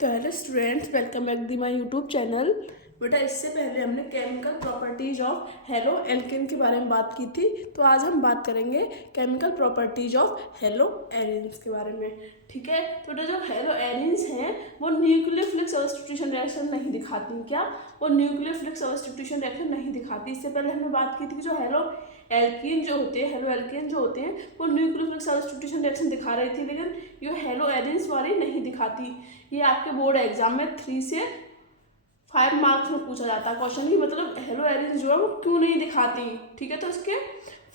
तो hello students, welcome back the my YouTube channel. बेटा, इससे पहले हमने chemical properties of halo alkane के बारे में बात की थी। तो आज हम बात करेंगे chemical properties of hello arenes के बारे में। ठीक है, तो बेटा जो हेलो एरिन्स हैं वो न्यूक्लियोफिलिक सब्स्टिट्यूशन रिएक्शन नहीं दिखाती। क्या? वो न्यूक्लियोफिलिक सब्स्टिट्यूशन रिएक्शन नहीं दिखाती। इससे पहले हमने बात की थी कि जो हेलो एल्कीन जो होते हैं, हेलो एल्केन जो होते हैं वो न्यूक्लियोफिलिक सब्स्टिट्यूशन रिएक्शन दिखा रही थी, लेकिन ये हेलो एरिन्स वाली नहीं दिखाती। ये आपके बोर्ड एग्जाम में 3 से 5 मार्क्स में पूछा जाता है क्वेश्चन की, मतलब हेलो एरिन्स जो है वो क्यों नहीं दिखाती। ठीक है, तो इसके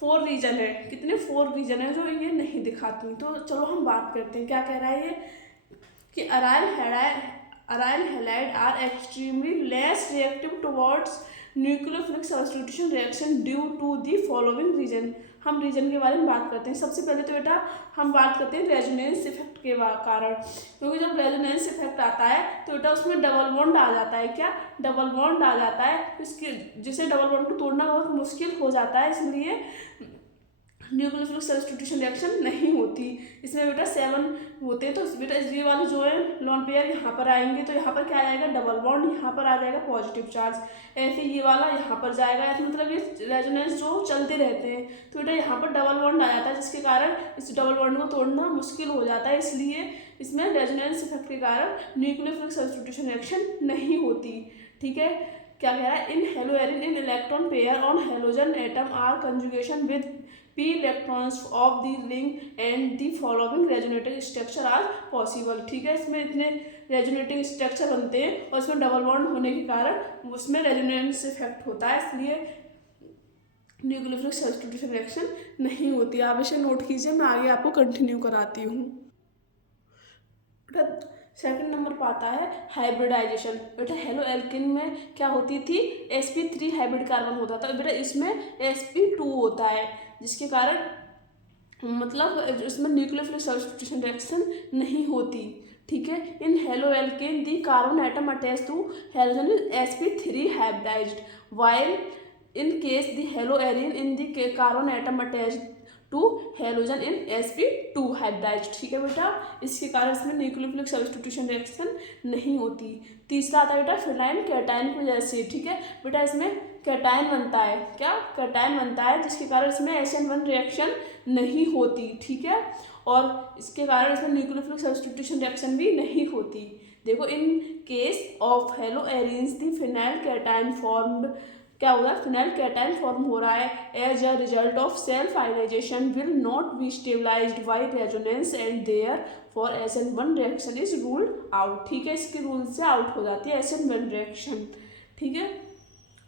4 रीजन है। कितने? 4 रीजन है जो ये नहीं दिखाती। तो चलो हम बात करते हैं क्या कह रहा है ये, कि aryl halide are extremely less reactive towards nucleophilic substitution reaction due to the following reason. हम रीजन के बारे में बात करते हैं। सबसे पहले तो बेटा हम बात करते हैं रेजोनेंस इफेक्ट के कारण, क्योंकि जब रेजोनेंस इफेक्ट आता है तो बेटा उसमें डबल बॉन्ड आ जाता है। क्या? डबल बॉन्ड आ जाता है, इसके जिसे डबल बॉन्ड को तोड़ना बहुत मुश्किल हो जाता है, इसलिए न्यूक्लियोफिलिक सब्स्टिट्यूशन रिएक्शन नहीं होती। इसमें बेटा 7 होते हैं। तो बेटा ये वाले जो है लोन पेयर यहाँ पर आएंगे, तो यहाँ पर क्या आएगा? Double bond. यहाँ पर आ जाएगा पॉजिटिव चार्ज। ऐसे ये वाला यहाँ पर जाएगा, ऐसे मतलब ये रेजोनेंस जो चलते रहते हैं। तो बेटा यहाँ पर डबल बॉन्ड आ जाता है, जिसके कारण इस डबल बॉन्ड को तोड़ना मुश्किल हो जाता है, इसलिए इसमें रेजोनेंस इफेक्ट के कारण न्यूक्लियोफिलिक सब्स्टिट्यूशन रिएक्शन नहीं होती। ठीक है, क्या कह रहा है? In haloarene in electron pair on halogen atom are conjugation with p electrons of the ring and the following resonating structure are possible। ठीक है, इसमें इतने रेजोनेटिंग स्ट्रक्चर बनते हैं और इसमें डबल बॉन्ड होने के कारण उसमें रेजोनेंस इफेक्ट होता है, इसलिए न्यूक्लियोफिलिक सब्स्टिट्यूशन रिएक्शन नहीं होती। आप इसे नोट कीजिए, मैं आगे आपको कंटिन्यू कराती हूँ। सेकंड नंबर पर आता है हाइब्रिडाइजेशन। बेटा हेलो एल्किन में क्या होती थी? sp3 हाइब्रिड कार्बन होता था। बेटा इसमें sp2 होता है, जिसके कारण मतलब इसमें न्यूक्लियोफिलिक सब्स्टिट्यूशन रिएक्शन नहीं होती। ठीक है, in haloalkane the carbon atom attach to halogen is sp3 hybridised, while in case the haloarene in the carbon atom attach to halogen in sp2 hybridised. ठीक है बेटा, इसके कारण इसमें न्यूक्लियोफिलिक सब्स्टिट्यूशन रिएक्शन नहीं होती। तीसरा आता है बेटा फिनाइल कैटायन की वजह से। ठीक है बेटा, इसमें कैटायन बनता है। क्या? कैटायन बनता है, जिसके कारण इसमें SN1 रिएक्शन नहीं होती। ठीक है, और इसके कारण इसमें न्यूक्लियोफिलिक सब्स्टिट्यूशन रिएक्शन भी नहीं होती। देखो, in case of hello arenes the phenyl cation formed, क्या हो रहा है? फिनाइल कैटायन फॉर्म हो रहा है as a result of self ionisation will not be stabilised by resonance and therefore SN1 reaction is ruled out. ठीक है, इसके रूल से आउट हो जाती है SN1 रिएक्शन। ठीक है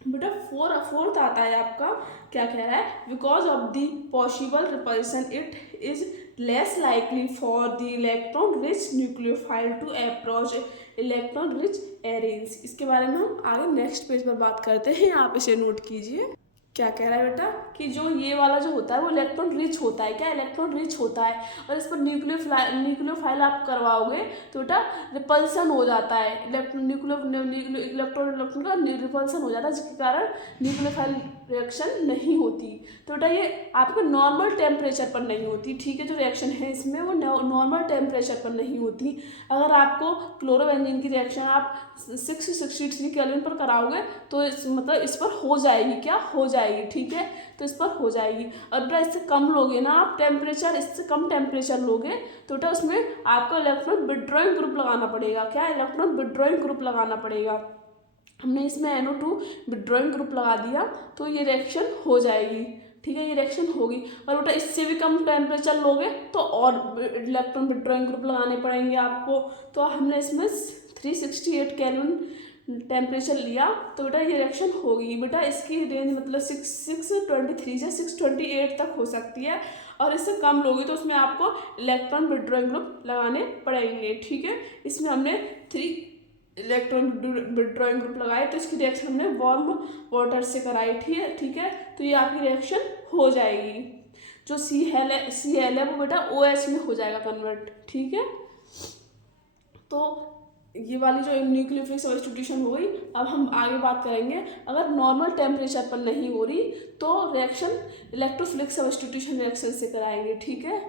बेटा, फोर्थ आता है आपका, क्या कह रहा है? Because of the possible repulsion it is less likely for the electron rich nucleophile to approach electron rich arenes. इसके बारे में हम आगे नेक्स्ट पेज पर बात करते हैं, आप इसे नोट कीजिए। क्या कह रहा है बेटा, कि जो ये वाला जो होता है वो इलेक्ट्रॉन रिच होता है। क्या? इलेक्ट्रॉन रिच होता है, और इस पर न्यूक्लियोफाइल आप करवाओगे तो बेटा रिपल्सन हो जाता है। इलेक्ट्रॉन का रिपल्सन हो जाता है, जिसके कारण न्यूक्लियोफाइल रिएक्शन नहीं होती। तो बेटा ये आपके नॉर्मल टेम्परेचर पर नहीं होती। ठीक है, जो रिएक्शन है इसमें वो नॉर्मल टेम्परेचर पर नहीं होती। अगर आपको क्लोरोबेंजीन की रिएक्शन आप 663 केल्विन पर कराओगे तो मतलब इस पर हो जाएगी। क्या? हो जाएगी। ठीक है, तो इस पर हो जाएगी। और बेटा इससे कम लोगे ना आप टेम्परेचर, इससे कम टेम्परेचर लोगे तो बेटा उसमें आपको इलेक्ट्रॉन विड्रॉइंग ग्रुप लगाना पड़ेगा। क्या? इलेक्ट्रॉन विड्रॉइंग ग्रुप लगाना पड़ेगा। हमने इसमें NO2 विड्रॉइंग ग्रुप लगा दिया तो ये रिएक्शन हो जाएगी। ठीक है, ये रिएक्शन होगी। और बेटा इससे भी कम टेम्परेचर लोगे तो और इलेक्ट्रॉन विड्रॉइंग ग्रुप लगाने पड़ेंगे आपको। तो हमने इसमें 368 केल्विन टेम्परेचर लिया तो बेटा ये रिएक्शन होगी। बेटा इसकी रेंज मतलब 623 से 628 तक हो सकती है, और इससे कम लोगे तो उसमें आपको इलेक्ट्रॉन विड्रॉइंग ग्रुप लगाने पड़ेंगे। ठीक है, इसमें हमने 3 इलेक्ट्रॉन विड्रॉइंग ग्रुप लगाए, तो इसकी रिएक्शन हमने वार्म वाटर से कराई। ठीक है, तो ये आपकी रिएक्शन हो जाएगी। जो Cl है वो बेटा OH में हो जाएगा कन्वर्ट। ठीक है, तो ये वाली जो न्यूक्लियोफिलिक सब्स्टिट्यूशन हो गई। अब हम आगे बात करेंगे, अगर नॉर्मल टेम्परेचर पर नहीं हो रही तो रिएक्शन इलेक्ट्रोफिलिक सब्स्टिट्यूशन रिएक्शन से कराएंगे। ठीक है,